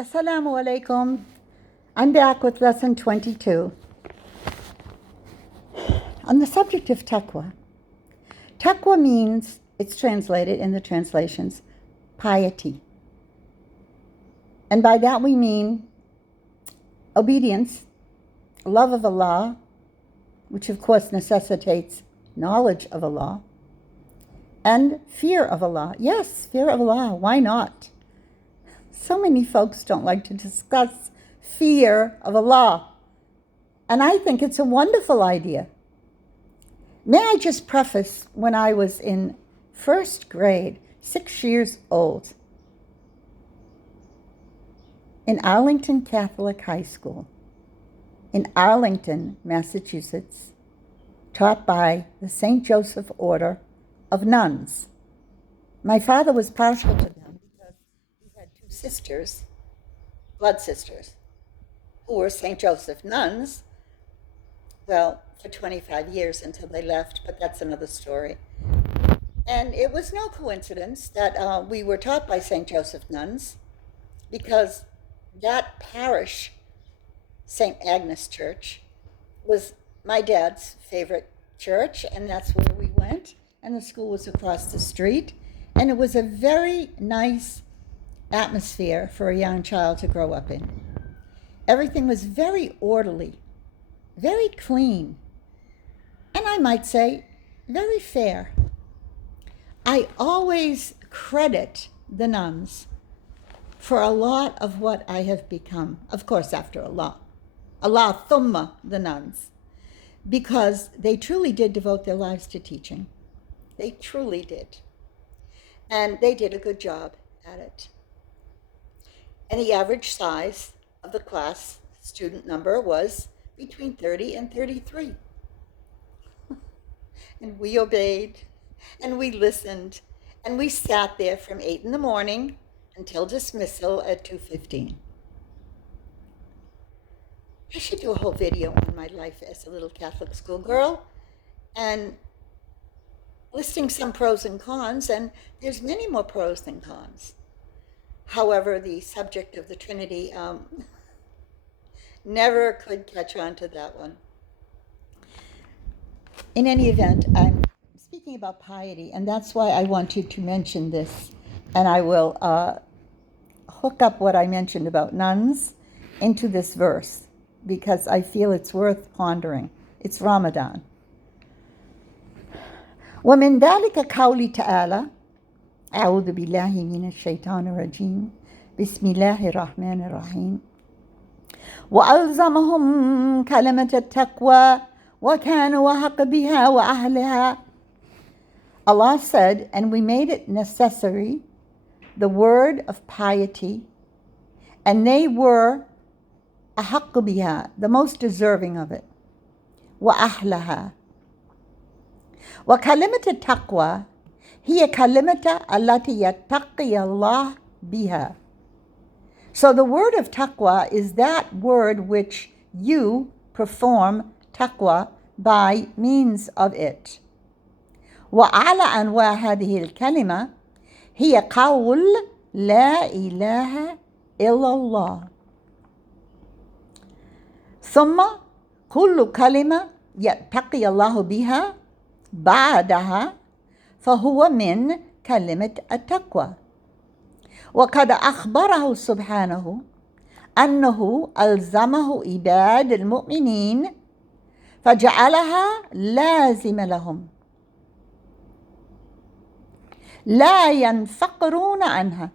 Assalamu alaikum. I'm back with lesson 22. On the subject of taqwa. Taqwa means, it's translated in the translations, piety. And by that we mean obedience, love of Allah, which of course necessitates knowledge of Allah, and fear of Allah. Yes, fear of Allah. Why not? So many folks don't like to discuss fear of Allah. And I think it's a wonderful idea. May I just preface, when I was in first grade, 6 years old, in Arlington Catholic High School, in Arlington, Massachusetts, taught by the St. Joseph Order of Nuns. My father was partial to them because he had two sisters, blood sisters, who were St. Joseph nuns, well, for 25 years until they left, but that's another story. And it was no coincidence that we were taught by St. Joseph nuns, because that parish, St. Agnes Church, was my dad's favorite church, and that's where we went, and the school was across the street, and it was a very nice atmosphere for a young child to grow up in. Everything was very orderly, very clean, and I might say, very fair. I always credit the nuns for a lot of what I have become, of course after Allah. Allah thumma the nuns, because they truly did devote their lives to teaching. They truly did. And they did a good job at it. And the average size of the class student number was between 30 and 33. And we obeyed, and we listened, and we sat there from 8 in the morning until dismissal at 2:15. I should do a whole video on my life as a little Catholic schoolgirl and listing some pros and cons, and there's many more pros than cons. However, the subject of the Trinity never could catch on to that one. In any event, I'm speaking about piety, and that's why I wanted to mention this, and I will hook up what I mentioned about nuns into this verse, because I feel it's worth pondering. It's Ramadan. ومن ذلك قول تعالى أعوذ بالله من الشيطان الرجيم بسم الله الرحمن الرحيم وألزمهم كلمة التقوى وكانوا أحق بها وأهلها. Allah said, and we made it necessary, the word of piety, and they were أحق بها, the most deserving of it, وأهلها. وكلمة التقوى هي كلمة التي يتقي الله بها. So the word of taqwa is that word which you perform taqwa by means of it. وأعلى أنواع هذه الكلمة هي قول لا إله إلا الله. ثم كل كلمة يتقي الله بها بعدها فهو من كلمة التقوى. وقد أخبره سبحانه أنه ألزمه عباد المؤمنين فجعلها لازم لهم لا ينفقرون عنها.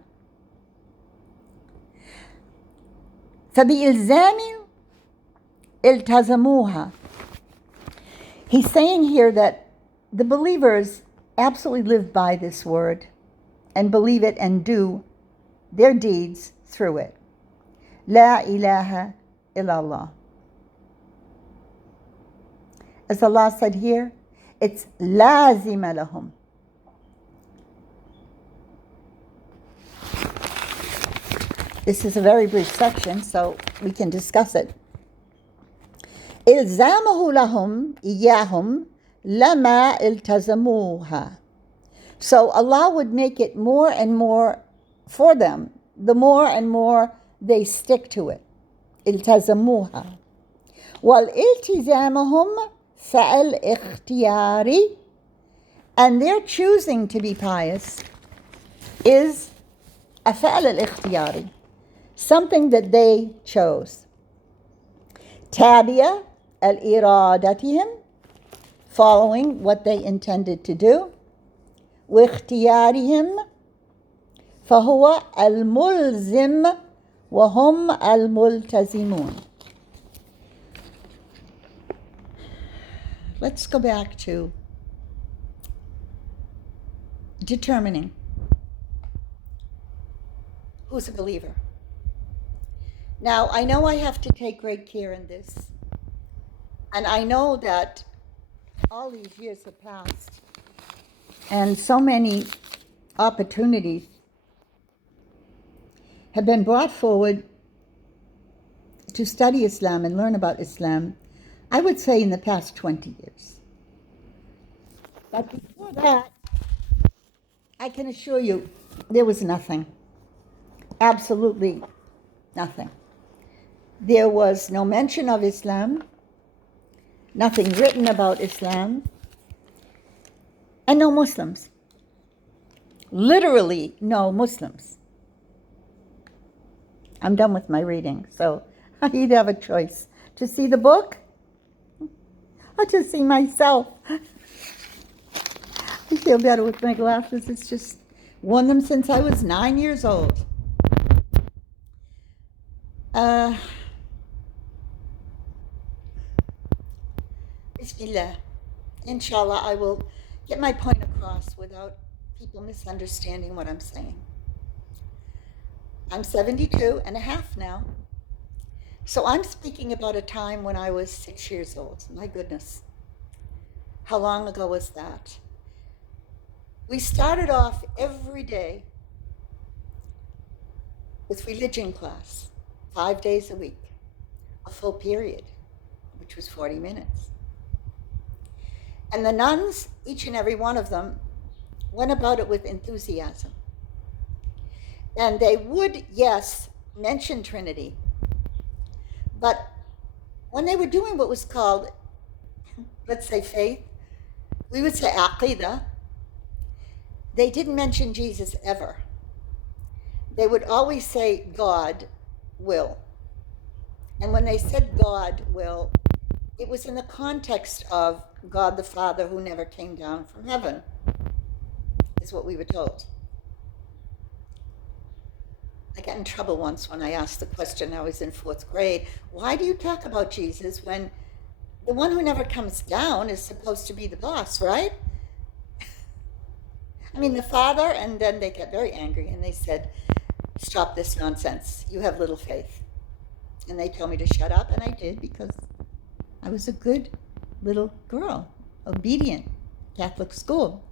فبإلزام التزموها. He's saying here that the believers absolutely live by this word and believe it and do their deeds through it. La ilaha illallah. As Allah said here, it's lazima lahum. This is a very brief section, so we can discuss it. إلزامه لهم إياهم لما التزموها. So Allah would make it more and more for them, the more and more they stick to it. التزموها. والالتزامهم فعل اختياري, and their choosing to be pious is a فعل الاختياري, something that they chose. تابع لإرادتهم, following what they intended to do. واختيارهم فهو الملزم وهم الملتزمون. Let's go back to determining who's a believer. Now, I know I have to take great care in this, and I know that all these years have passed, and so many opportunities have been brought forward to study Islam and learn about Islam, I would say in the past 20 years. But before that, I can assure you, there was nothing. Absolutely nothing. There was no mention of Islam, nothing written about Islam, and no Muslims. Literally no Muslims. I'm done with my reading, so I either have a choice to see the book or to see myself. I feel better with my glasses. It's just worn them since I was 9 years old. Bismillah. Inshallah, I will get my point across without people misunderstanding what I'm saying. I'm 72 and a half now. So I'm speaking about a time when I was 6 years old. My goodness. How long ago was that? We started off every day with religion class, 5 days a week, a full period, which was 40 minutes. And the nuns, each and every one of them, went about it with enthusiasm. And they would, yes, mention Trinity. But when they were doing what was called, let's say faith, we would say aqidah, they didn't mention Jesus ever. They would always say God will. And when they said God will, it was in the context of God the Father who never came down from heaven, is what we were told. I got in trouble once when I asked the question, I was in 4th grade, why do you talk about Jesus when the one who never comes down is supposed to be the boss, right? I mean, the Father, and then they got very angry and they said, stop this nonsense, you have little faith. And they told me to shut up, and I did because I was a good little girl, obedient, Catholic school.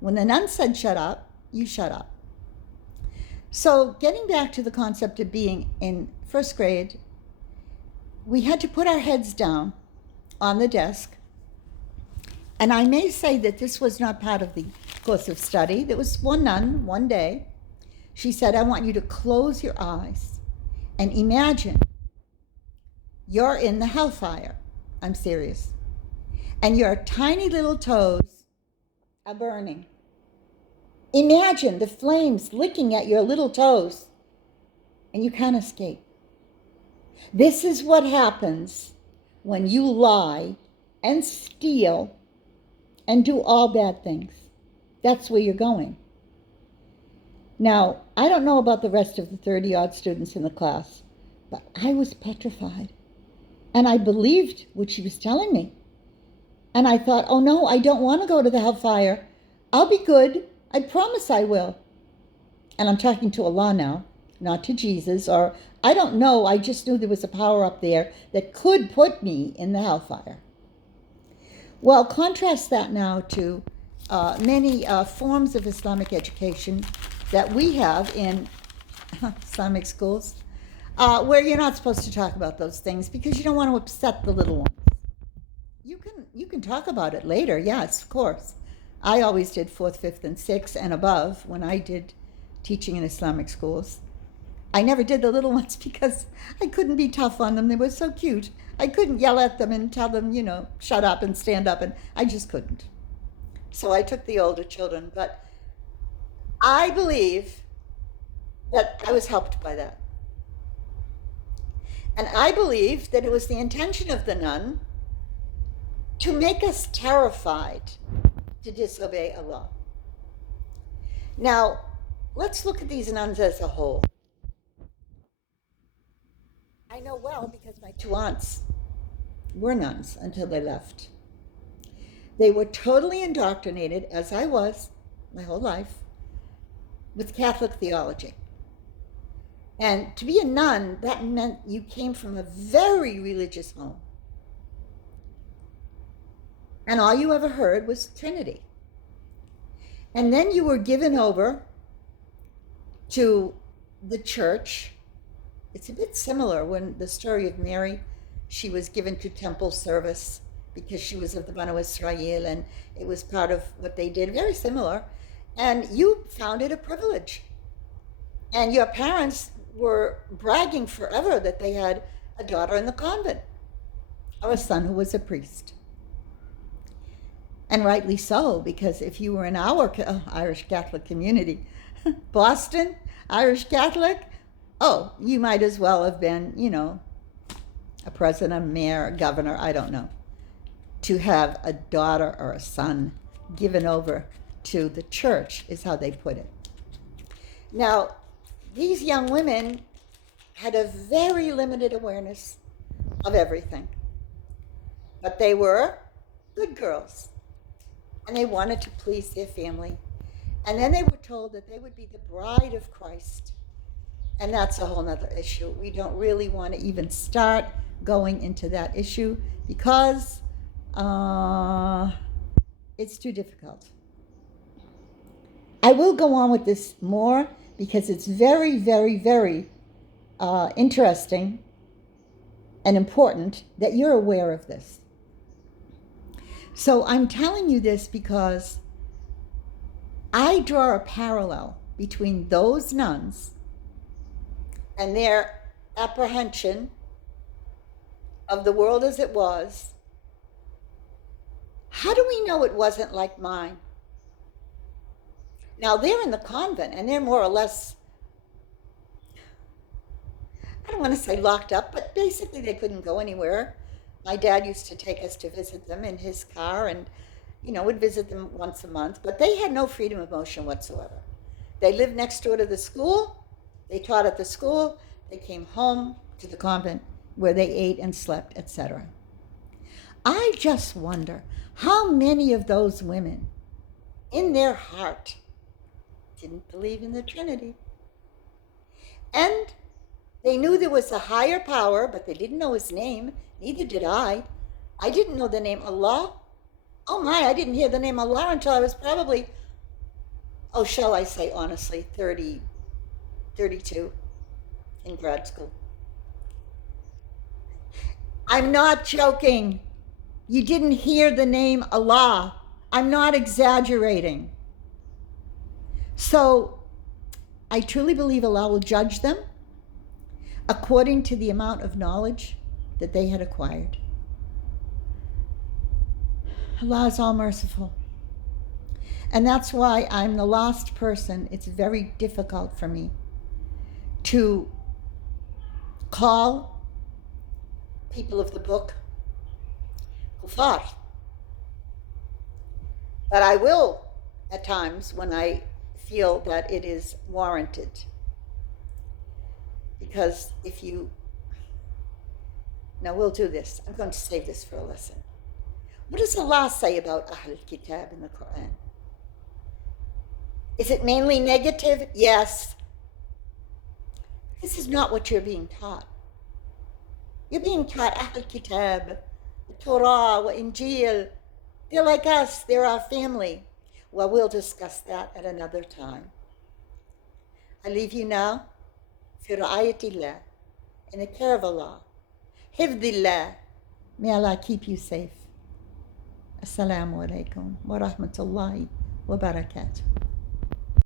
When the nun said shut up, you shut up. So getting back to the concept of being in 1st grade, we had to put our heads down on the desk. And I may say that this was not part of the course of study. There was one nun, one day, she said, I want you to close your eyes and imagine you're in the hellfire. I'm serious. And your tiny little toes are burning. Imagine the flames licking at your little toes, and you can't escape. This is what happens when you lie and steal and do all bad things. That's where you're going. Now, I don't know about the rest of the 30-odd students in the class, but I was petrified. And I believed what she was telling me. And I thought, oh no, I don't want to go to the hellfire. I'll be good. I promise I will. And I'm talking to Allah now, not to Jesus, or I don't know, I just knew there was a power up there that could put me in the hellfire. Well, contrast that now to many forms of Islamic education that we have in Islamic schools, where you're not supposed to talk about those things because you don't want to upset the little ones. You can talk about it later, yes, of course. I always did 4th, 5th, and 6th and above when I did teaching in Islamic schools. I never did the little ones because I couldn't be tough on them. They were so cute. I couldn't yell at them and tell them, shut up and stand up, and I just couldn't. So I took the older children, but I believe that I was helped by that. And I believe that it was the intention of the nun to make us terrified to disobey Allah. Now, let's look at these nuns as a whole. I know well because my two aunts were nuns until they left. They were totally indoctrinated, as I was my whole life, with Catholic theology. And to be a nun, that meant you came from a very religious home. And all you ever heard was Trinity. And then you were given over to the church. It's a bit similar when the story of Mary, she was given to temple service because she was of the Banu Israel, and it was part of what they did, very similar. And you found it a privilege. And your parents were bragging forever that they had a daughter in the convent or a son who was a priest. And rightly so, because if you were in our Irish Catholic community, Boston, Irish Catholic, you might as well have been, a president, a mayor, a governor, I don't know. To have a daughter or a son given over to the church is how they put it. Now, these young women had a very limited awareness of everything. But they were good girls. And they wanted to please their family. And then they were told that they would be the bride of Christ. And that's a whole other issue. We don't really want to even start going into that issue because it's too difficult. I will go on with this more because it's very, very, very interesting and important that you're aware of this. So I'm telling you this because I draw a parallel between those nuns and their apprehension of the world as it was. How do we know it wasn't like mine? Now, they're in the convent, and they're more or less, I don't want to say locked up, but basically they couldn't go anywhere. My dad used to take us to visit them in his car and, would visit them once a month, but they had no freedom of motion whatsoever. They lived next door to the school. They taught at the school. They came home to the convent where they ate and slept, etc. I just wonder how many of those women in their heart didn't believe in the Trinity. And they knew there was a higher power, but they didn't know his name. Neither did I. I didn't know the name Allah. Oh my, I didn't hear the name Allah until I was probably, shall I say honestly, 30, 32 in grad school. I'm not joking. You didn't hear the name Allah. I'm not exaggerating. So I truly believe Allah will judge them according to the amount of knowledge that they had acquired. Allah is all merciful. And that's why I'm the last person. It's very difficult for me to call people of the book kuffar. But I will at times when I feel that it is warranted. Because now we'll do this. I'm going to save this for a lesson. What does Allah say about Ahl Kitab in the Quran? Is it mainly negative? Yes. This is not what you're being taught. You're being taught Ahl Kitab, Torah, Injil. They're like us. They're our family. Well, we'll discuss that at another time. I leave you now. في رعاية الله, in the care of Allah. حفظ الله. May Allah keep you safe. Assalamu alaikum wa rahmatullahi wa barakatuh.